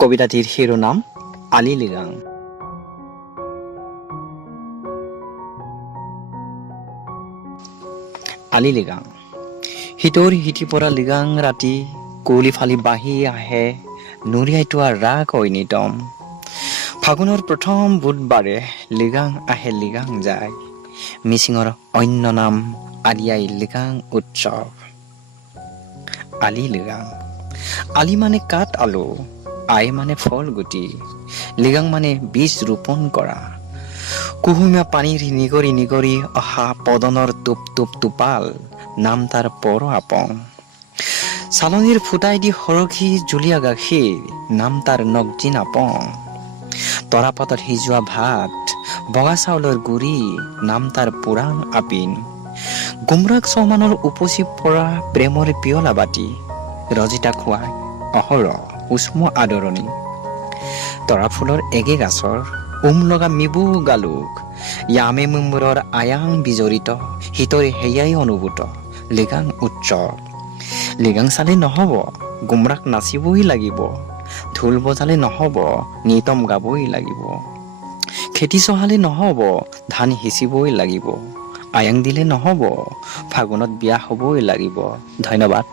কবিতাটিৰ শিৰোনাম আলি লিগাং। আলি লিগাং। হিতৰ হিতি পৰা লিগাং ৰাতি কুঁৱলী ফালি বাঢ়ি আহে নুৰিয়াই তোৱা ৰাগ ঐনিতম। ফাগুনৰ প্ৰথম বুধবাৰে লিগাং আহে লিগাং যায়, মিচিঙৰ অন্য নাম আলি আই লিগাং উৎসৱ। আলি লিগাং। আলি মানে কাঠ আলু, আই মানে ফল গুটি, লিগাং মানে বীজ ৰোপণ কৰা। কুহুমীয়া পানীৰ নিগৰি নিগৰি অহা পদনৰ টোপ টোপ টোপাল, নাম তাৰ পৰ আপং। চালনীৰ ফুটাই দি সৰখি জুলীয়া গাখীৰ, নাম তাৰ নগজিন আপং। তৰাপাতত সিজোৱা ভাত, বগা চাউলৰ গুৰি, নাম তাৰ পুৰাং আপিন। গুমৰাগ চৌমানৰ উপচি পৰা প্ৰেমৰ পিয়লা বাতি, ৰজিতা খুৱাই অহৰহ উষ্ম আদৰণি। তৰা ফুলৰ এগে গাছৰ লগা মিবু গালুক, য়ামে মুমূৰৰ আয়াং বিজড়িত, হিতৰে সেয়াই অনুভূত লিগাং উৎসৱ। লিগাং চালে নহ'ব, গুমৰাগ নাচিবই লাগিব, ঢোল বজালে নহ'ব, নিতম গাবই লাগিব। খেতি চহালে নহ'ব, ধান সিঁচিবই লাগিব, আয়াং দিলে নহ'ব, ফাগুনত বিয়া হ'বই লাগিব। ধন্যবাদ।